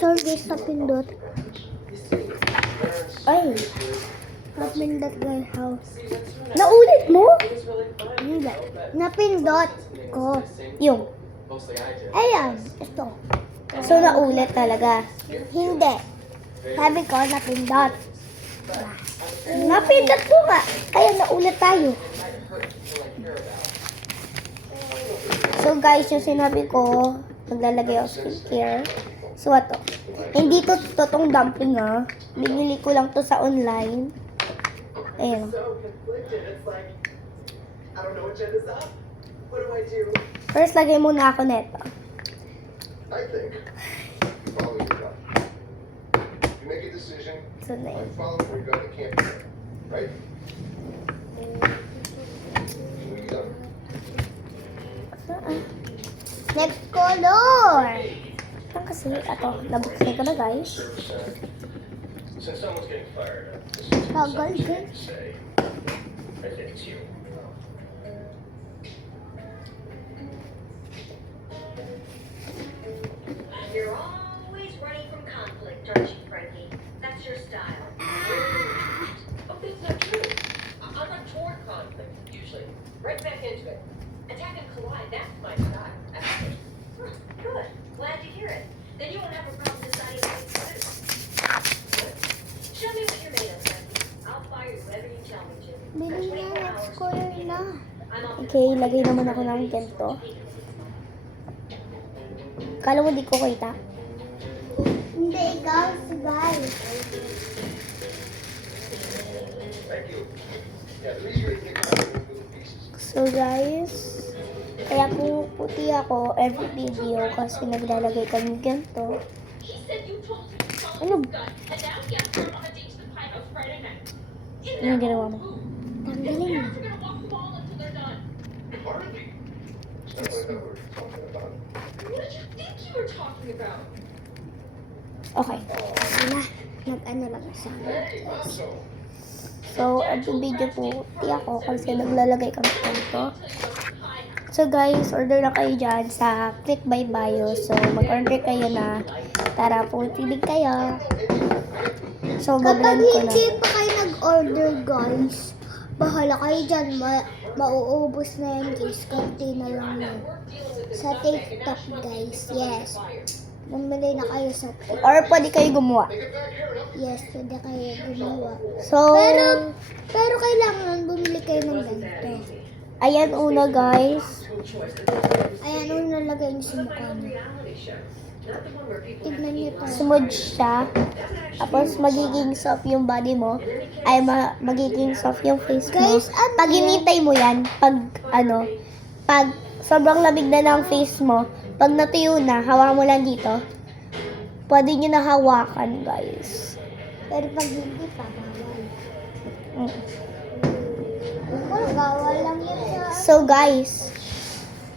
Sorry sa pindot. Ay. Napindot guys, how? Naulit mo? Hindi. Napindot ko. Yung. Ayan. Ito. So, naulit talaga. Hindi. Sabi ko, napindot. Napindot ko nga. Kaya naulit tayo. So guys, yung sinabi ko, maglalagay ako skincare. So ito. Hindi to totoong dumpling ha. Binili ko lang to sa online. Ayan. First, lagay muna ako neto. I think follow your gut. You make a decision, So na yun. follow your gut, it can't be done, right? Next color! Saan kasi? Ito, nabuksan ko na guys. Since someone's getting fired, Tagal din. say, I think it's you. You're always running from conflict, aren't you, Frankie? That's your style. Oh, that's not true. I'm not toward conflict, usually. Right back into it. Attack and collide, that's my style. Actually. Good. Glad to hear it. Then you won't have a problem deciding what to do. Good. Show me what you're made of, Frankie. I'll fire you whenever you tell me to. Bili na, next color na. I'm off to Okay, lagay naman ako ng ganito. Kala mo di ko kita? Hindi, guys. Thank you. Yeah, the reason you take it out in little pieces. So guys, kaya kung puti ako every video kasi naglalagay kami ganito. He said you told him to follow Ano? his gut, and now he has to go on a date to the Pie House Friday night. In Ano their ginawa own mo? room. His Tanggalin mo. parents are gonna walk the ball until they're done. Hardly. It's not what I thought we were talking about. What did you think you were talking about? Okay. Na, nag-ano lang sa Hey, Macho. So, every video puti ako kasi naglalagay kami ganito. So guys, order na kayo dyan sa Click by Bio. So, mag-order kayo na. Tara, putilig kayo. So, Kapag bablog ko na. hindi pa kayo nag-order, guys, bahala kayo dyan. Mauubos na yan, guys. Kunti na lang yun. Sa TikTok, guys. Yes. Bumili na kayo sa TikTok. Or pwede kayo gumawa. Yes, pwede kayo gumawa. So, Pero kailangan bumili kayo ng ganito. ayan una guys. Ayan, ang nalagay niyo sa mukha niyo. Tignan niyo to. Smudge siya. Tapos magiging soft yung body mo. Ay, magiging soft yung face mo. Guys, ano Pag inintay mo yan, pag sobrang lamig na ng face mo, pag natuyo na, hawakan mo lang dito. Pwede nyo na hawakan, guys. Pero pag hindi pa, bawal. Mm. Bawal lang yun sa... So, guys,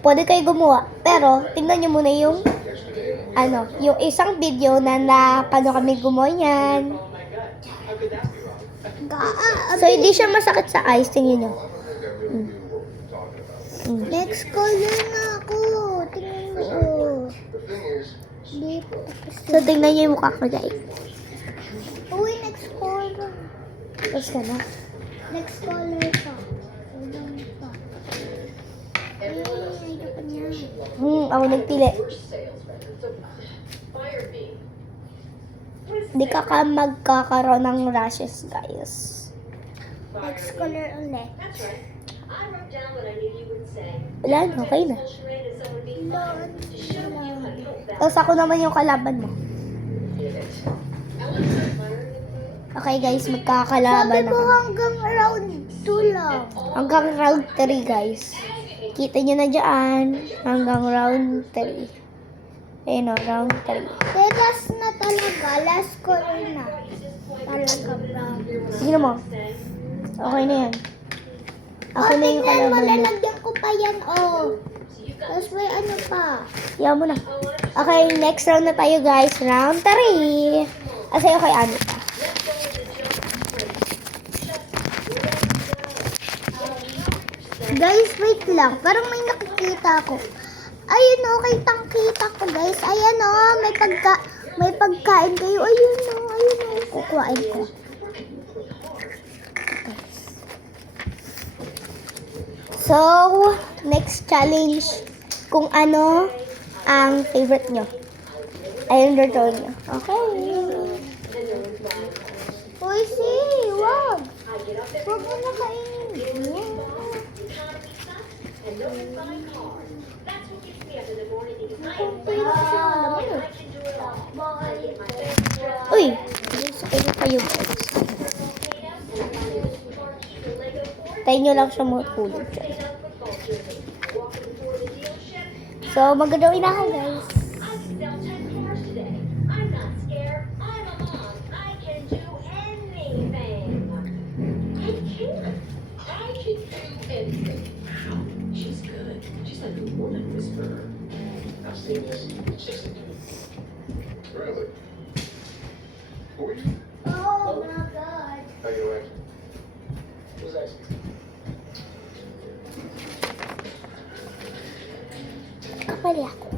pwede kayo gumawa. Pero, tingnan nyo muna yung, yung isang video na paano kami gumawa yan. So, hindi siya masakit sa eyes. Tingnan nyo. Next color na ako. Tingnan mo. The thing is, Dito. Tapos So, tingnan nyo yung mukha ko, guys. uy, next color. Tapos ka na. Next color pa. Ulang pa. Ay, ayoko niya. Ako nagpili. Worst sales record, so fire me. Hindi magkakaroon ng rashes, guys. Next color ulit. That's right. I wrote down what I knew you would say. Wala na, okay na. Charade is someone being fired to show you how you felt. Tapos ako naman yung kalaban mo. Okay, guys, Sabi magkakalaban ko ako. hanggang round 2 lang. Hanggang round 3, guys. Kita nyo na dyan. Hanggang round 3. Ayun o, round 3. Last na talaga. Last color na. Talaga brown. Sige mo. Okay na yan. Ako na yung tingnan mo, kalaban mo. lalagyan ko pa yan, oh. Tapos may ano pa. Iyan mo na. Okay, next round na tayo, guys. Round 3. Kasi okay, ano pa. Guys, wait lang. Parang may nakikita ako. Ayun, okay, tangkita ko, guys. Ayan, oh, may pagkain kayo. Ayun na, ayun na. Kukuhain ko. So, next challenge, kung ano ang favorite nyo. Ayun, drawing nyo. Okay. Uy, si, wag. Wag mo na kainin. And no goodbye card. That's what gets me up in the morning thinking I am Kunti lang kasi ang laman eh. I can do it all. I get my favorite dress. Uy, gusto kayo kayo guys. Tayo nyo lang siya mga kulog dyan. So, mag-drawing na ako guys. I can sell 10 cars today. I'm not scared. I'm a mom. I can do anything. I can. I can do anything. Wow, she's good. She's like a woman whisperer. I've seen this. She's a good. Really? Who are you? Oh my God. How you doing? Who's that? Kapali ako.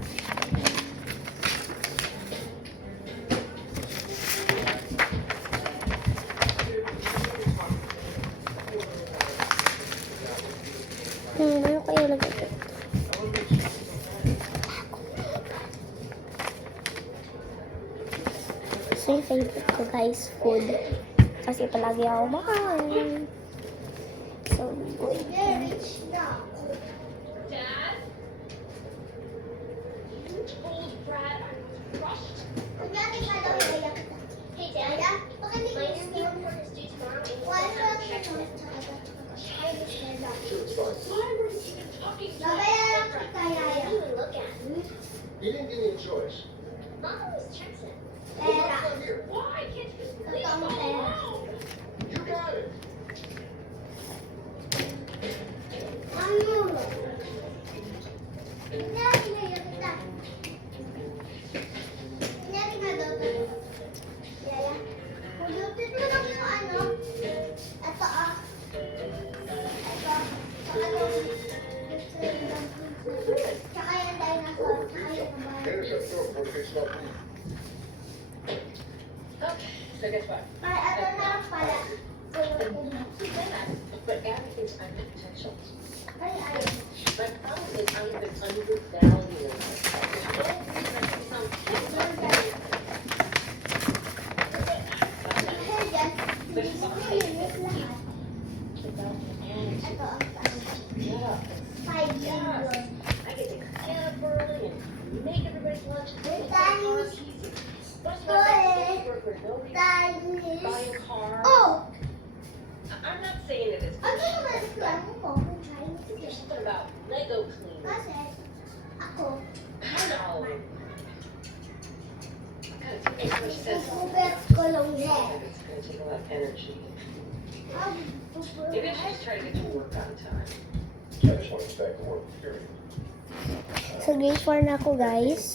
Ano kaya lagay ko? So, yung favorite ko guys, food. Kasi palagi ako makain. So, good. Very rich na. Dad? You told Brad I was rushed. Kunyari ka daw iaya kita. Hey, Dad. Kaya, baka hindi My ko skin report is due tomorrow and you Why still haven't not checked it. Sure, it's fine. Why were you even talking to me? Babayaran kita, What Yaya. do you look at? You didn't give me a choice. Mom always checks it. Well, Pera. that's not here. Why can't you just leave Totoo me pera. alone? You got it. Ano? Kunyari iaya kita. Kunyari ka daw to. Yaya. Pulutin ko lang yung ano. Ito ah. Ito. Saka yung Tsaka yung dinosaur. Tsaka yung babae. Finish that door before it gets not Okay, so guess what? Ay, ito na pala. But everything's under potential. Ay, ay. My problem is I've been undervaluing myself. There's no reason I should sound Dahil dyan, hindi ko malinis lahat. without energy. Ito ang pala. Yeah. 5 million. I get to get up early and make everybody's lunch. With Make my car Chinese. easy. Plus, Go my ahead. work for no reason. Chinese. Buy a car. Oh! I'm not saying that it's Ano naman reklamo mo kung Chinese? There's something about Lego cleaning. Kasi, ako, I know. God, it makes much sense. bububet ko lang din. It's gonna take a lot of energy. Ang Maybe I should just try to get to work on time. I just want to get back to work, period. So, grade 4 na ako guys.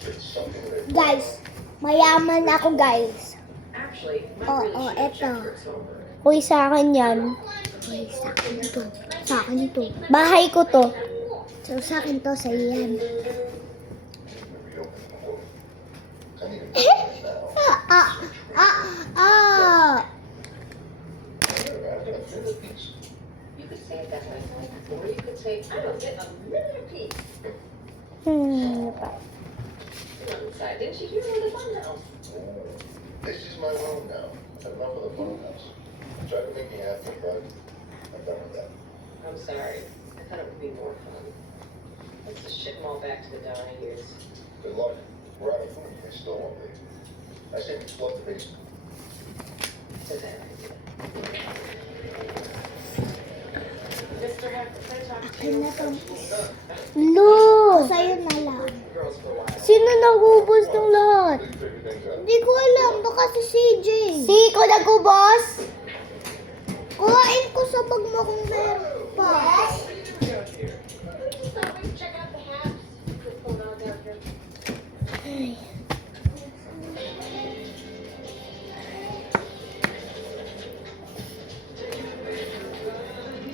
It's something that... Guys, mayaman ako guys. Actually, my Oh, really oh, should have eto. checked your over. Uy, sa akin yan. Okay, sa akin to. Sa akin to. Bahay ko to. So, sa akin to, sa iyan. Maybe open the door. I need to go now. I'm gonna finish these. You could say it that way. Or you could say, I don't get a minute of peace. Ano pa? You're on the side. Didn't you hear me in the fun house? This is my room now. Enough of the fun house. Try to make me happy, but I'm done with that. I'm sorry. I thought it would be more fun. Let's just ship them all back to the dying years. Good luck. We're out of food. They still won't leave. I say we flood the basement. It's a bad idea. Mr. Hacker, can I talk to Akin you? na to. Lo! Sa'yo na lang. Girls for a while. Sino nagubos ng lahat? Please figure things out. Hindi ko alam. Baka si CJ. Si ko nagubos? Kuhain ko sa bag mo kung meron pa. Check out the hats. What's going on down here?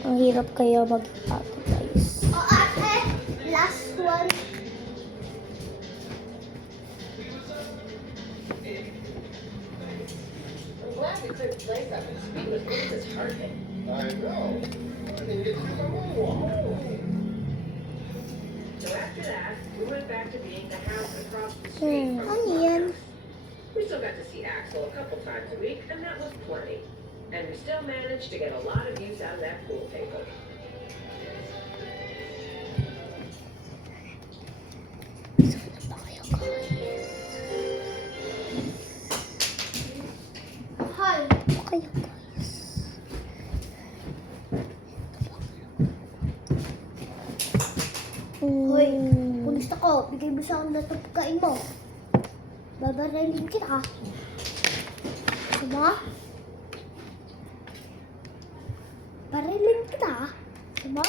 Ang hirap kaya mag-pato guys. O ate, last one. I'm glad we cleared the place up and Speed was good as target. I know. I didn't get to do my moonwalk. So after that, we went back to being the house across the street from Ano the yan? clubhouse. We still got to see Axel a couple times a week, and that was plenty. And we still managed to get a lot of use out of that pool table. Hi. Okay, guys. Hoy, kung gusto ko, bigay mo sa akin na ito pagkain mo. Babaralin kita. Gusto mo? Barilin kita. Gusto mo?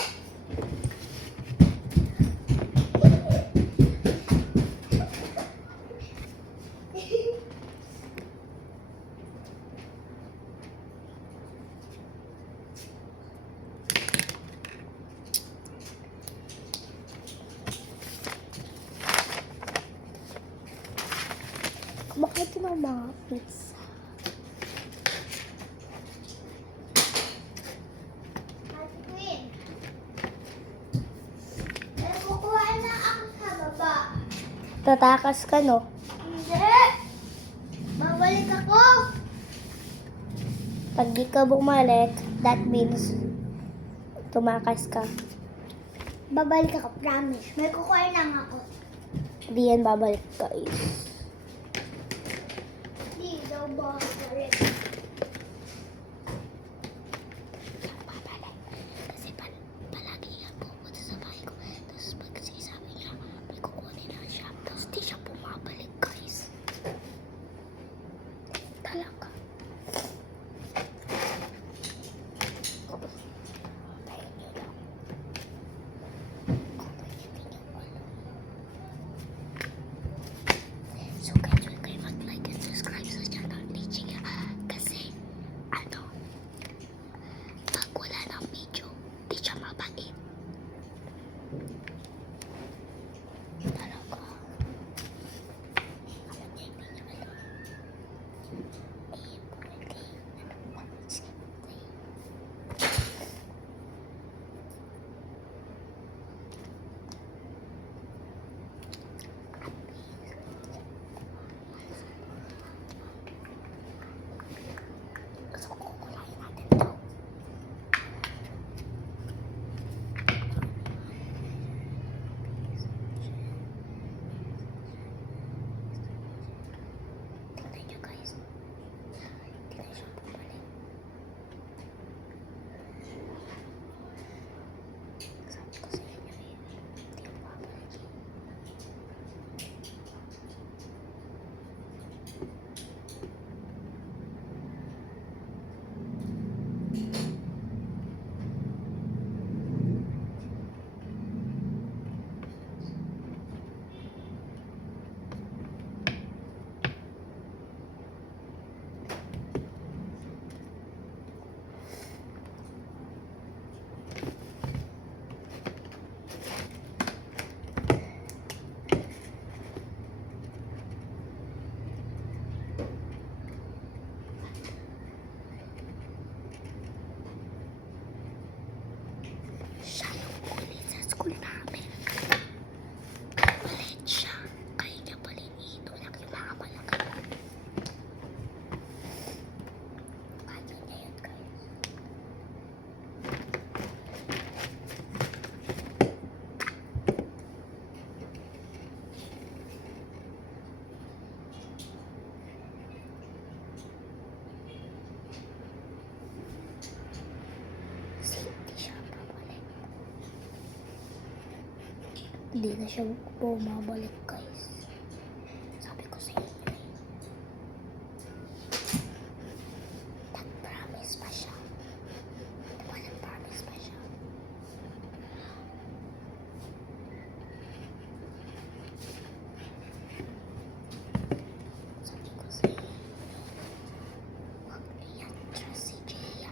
Kumakain ka ng mga pizza. Ate Queen. Pero kukuha na ako sa baba. Tatakas ka, no? Hindi. Babalik ako. Pag di ka bumalik, that means tumakas ka. Babalik ako, promise. May kukuha lang ako. Di yan babalik, guys. Hindi daw babalik. Babalik. Kasi palagi yan pupunta sa bahay ko. Tapos pag sabi niya, may kukunin na siya. Tapos di siya bumabalik, guys. Talaga. Tayo niyo lang. Kung hindi niyo alam. So guys, huwag kayo mag-like and subscribe sa channel ni Gia. Kasi, pag wala ng video, di siya mabait. Talaga. Alam niya, hindi niya alam. Gusto ko kukulayin natin to. Tingnan nyo, guys. Hindi na siya bumalik. Sabi ko sa inyo eh, hindi ako babalik. Siya yung ulit sa school namin. Ulit siya. Kaya niya palinihin. Walang yung mga malagay. Kaya niya yun, guys. Kasi hindi siya babalik. Hindi na siya bumabalik, guys. Sabi ko sa inyo eh. Nag-promise pa siya. Diba nag-promise pa siya? Sabi ko sa inyo, huwag niyan trust si Gia.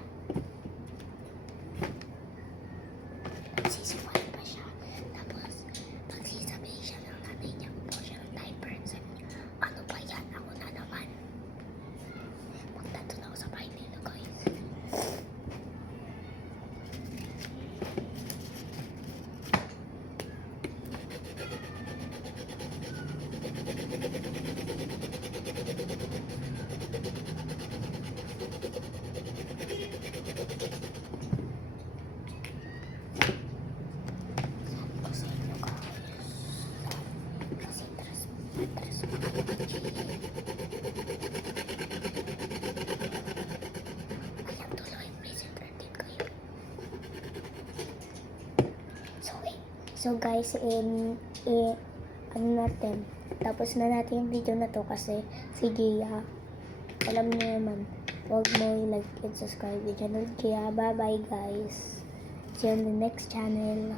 Sisipain pa siya. Tapos, pagsisabihin siya ng nanay niya, Kasi atras mo. Ayan tuloy, please entertain kayo. So guys, ano natin, tapos na natin yung video na to kasi si Gia, alam niyo naman, huwag mo i-like and subscribe yung channel Gia. Bye bye guys. See you on the next channel.